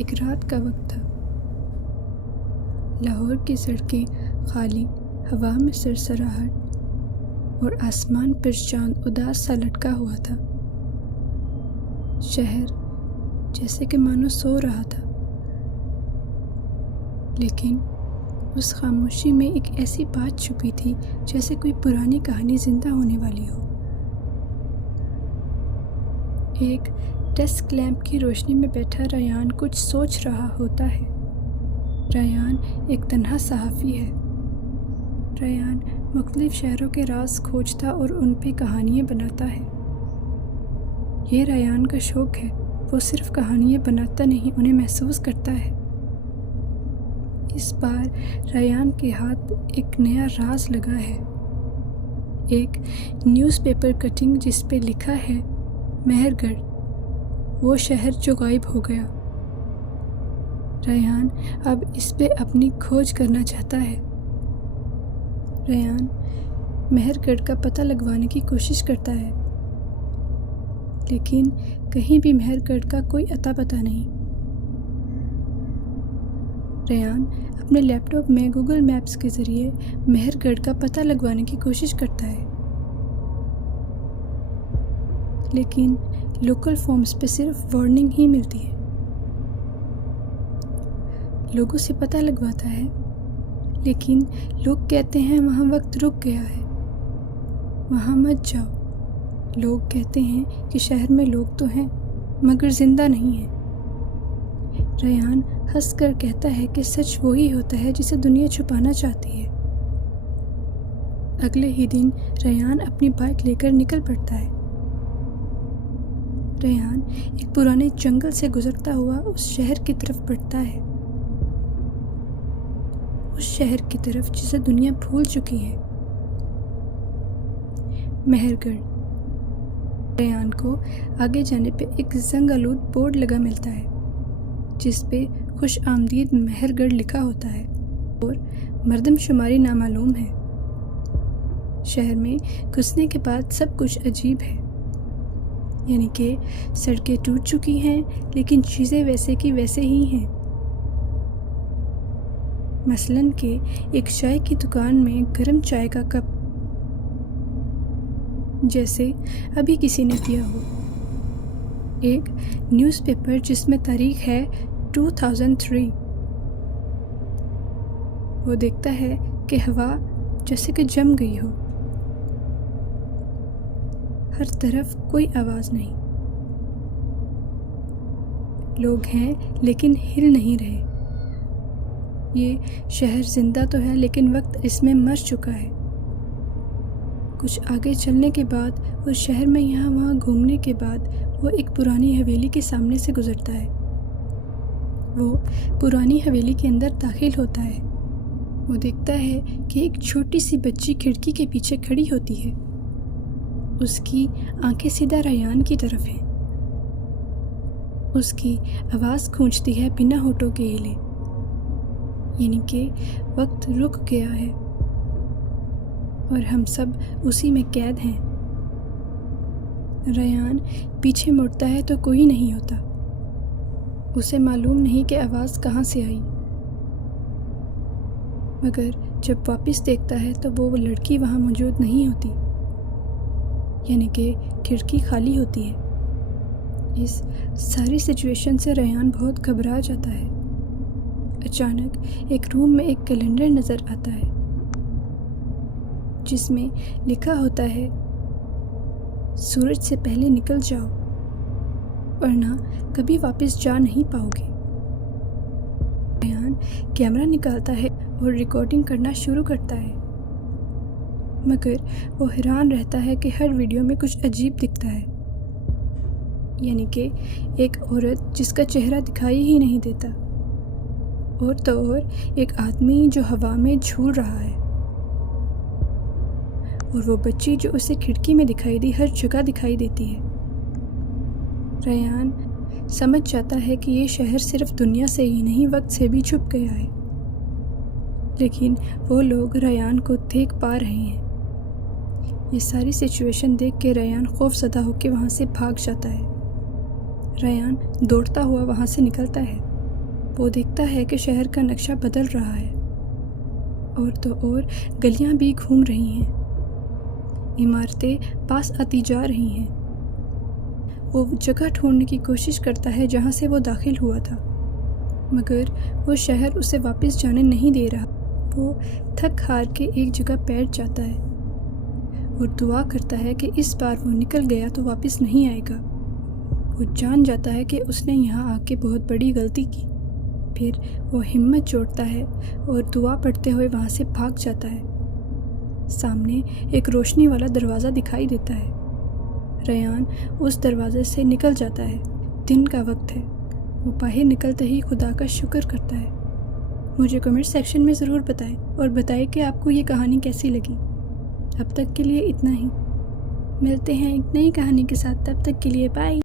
एक रात का वक्त था। लाहौर की सड़कें खाली, हवा में सरसराहट और आसमान पर चांद उदास सा लटका हुआ था। शहर जैसे कि मानो सो रहा था, लेकिन उस खामोशी में एक ऐसी बात छुपी थी जैसे कोई पुरानी कहानी जिंदा होने वाली हो। एक डेस्क लैंप की रोशनी में बैठा रयान कुछ सोच रहा होता है। रयान एक तन्हा सहाफ़ी है। रयान मुख्तलिफ शहरों के राज खोजता और उन पे कहानियाँ बनाता है। ये रयान का शौक़ है। वो सिर्फ कहानियाँ बनाता नहीं, उन्हें महसूस करता है। इस बार रयान के हाथ एक नया राज लगा है। एक न्यूज़पेपर कटिंग जिस पे लिखा है मेहरगढ़, वो शहर जो गायब हो गया। रयान अब इस पे अपनी खोज करना चाहता है। रयान मेहरगढ़ का पता लगवाने की कोशिश करता है, लेकिन कहीं भी मेहरगढ़ का कोई अता पता नहीं। रयान अपने लैपटॉप में गूगल मैप्स के ज़रिए मेहरगढ़ का पता लगवाने की कोशिश करता है, लेकिन लोकल फॉर्म्स पे सिर्फ वार्निंग ही मिलती है। लोगों से पता लगवाता है, लेकिन लोग कहते हैं वहाँ वक्त रुक गया है, वहाँ मत जाओ। लोग कहते हैं कि शहर में लोग तो हैं मगर ज़िंदा नहीं हैं। रयान हंसकर कहता है कि सच वही होता है जिसे दुनिया छुपाना चाहती है। अगले ही दिन रयान अपनी बाइक लेकर निकल पड़ता है। रयान एक पुराने जंगल से गुजरता हुआ उस शहर की तरफ बढ़ता है, उस शहर की तरफ जिसे दुनिया भूल चुकी है, मेहरगढ़। रयान को आगे जाने पे एक जंग आलूद बोर्ड लगा मिलता है जिस पे खुश आमदीद मेहरगढ़ लिखा होता है और मर्दमशुमारी नामालूम है। शहर में घुसने के बाद सब कुछ अजीब है, यानी कि सड़कें टूट चुकी हैं लेकिन चीज़ें वैसे की वैसे ही हैं। मसलन कि एक चाय की दुकान में गर्म चाय का कप जैसे अभी किसी ने पिया हो। एक न्यूज़पेपर जिसमें तारीख है 2003। वो देखता है कि हवा जैसे कि जम गई हो। हर तरफ कोई आवाज़ नहीं। लोग हैं लेकिन हिल नहीं रहे। ये शहर जिंदा तो है लेकिन वक्त इसमें मर चुका है। कुछ आगे चलने के बाद उस शहर में यहाँ वहाँ घूमने के बाद वो एक पुरानी हवेली के सामने से गुजरता है। वो पुरानी हवेली के अंदर दाखिल होता है। वो देखता है कि एक छोटी सी बच्ची खिड़की के पीछे खड़ी होती है। उसकी आंखें सीधा रयान की तरफ हैं। उसकी आवाज़ गूंजती है बिना होठों के हिले, यानी कि वक्त रुक गया है और हम सब उसी में कैद हैं। रयान पीछे मुड़ता है तो कोई नहीं होता। उसे मालूम नहीं कि आवाज़ कहाँ से आई, मगर जब वापस देखता है तो वो लड़की वहाँ मौजूद नहीं होती, यानी कि खिड़की खाली होती है। इस सारी सिचुएशन से रयान बहुत घबरा जाता है। अचानक एक रूम में एक कैलेंडर नज़र आता है जिसमें लिखा होता है सूरज से पहले निकल जाओ वरना कभी वापस जा नहीं पाओगे। रयान कैमरा निकालता है और रिकॉर्डिंग करना शुरू करता है, मगर वो हैरान रहता है कि हर वीडियो में कुछ अजीब दिखता है, यानी कि एक औरत जिसका चेहरा दिखाई ही नहीं देता, और तो और एक आदमी जो हवा में झूल रहा है, और वो बच्ची जो उसे खिड़की में दिखाई दी हर जगह दिखाई देती है। रयान समझ जाता है कि ये शहर सिर्फ दुनिया से ही नहीं वक्त से भी छुप गया है, लेकिन वो लोग रयान को देख पा रहे हैं। ये सारी सिचुएशन देख के रयान खौफज़दा होकर वहाँ से भाग जाता है। रयान दौड़ता हुआ वहाँ से निकलता है। वो देखता है कि शहर का नक्शा बदल रहा है और तो और गलियां भी घूम रही हैं, इमारतें पास आती जा रही हैं। वो जगह ढूंढने की कोशिश करता है जहाँ से वो दाखिल हुआ था, मगर वो शहर उसे वापस जाने नहीं दे रहा। वो थक हार के एक जगह बैठ जाता है और दुआ करता है कि इस बार वो निकल गया तो वापस नहीं आएगा। वो जान जाता है कि उसने यहाँ आके बहुत बड़ी गलती की। फिर वो हिम्मत जोड़ता है और दुआ पढ़ते हुए वहाँ से भाग जाता है। सामने एक रोशनी वाला दरवाज़ा दिखाई देता है। रयान उस दरवाजे से निकल जाता है। दिन का वक्त है। वो बाहर निकलते ही खुदा का शुक्र करता है। मुझे कमेंट सेक्शन में ज़रूर बताएं और बताएं कि आपको ये कहानी कैसी लगी। अब तक के लिए इतना ही। मिलते हैं एक नई कहानी के साथ, तब तक के लिए बाय।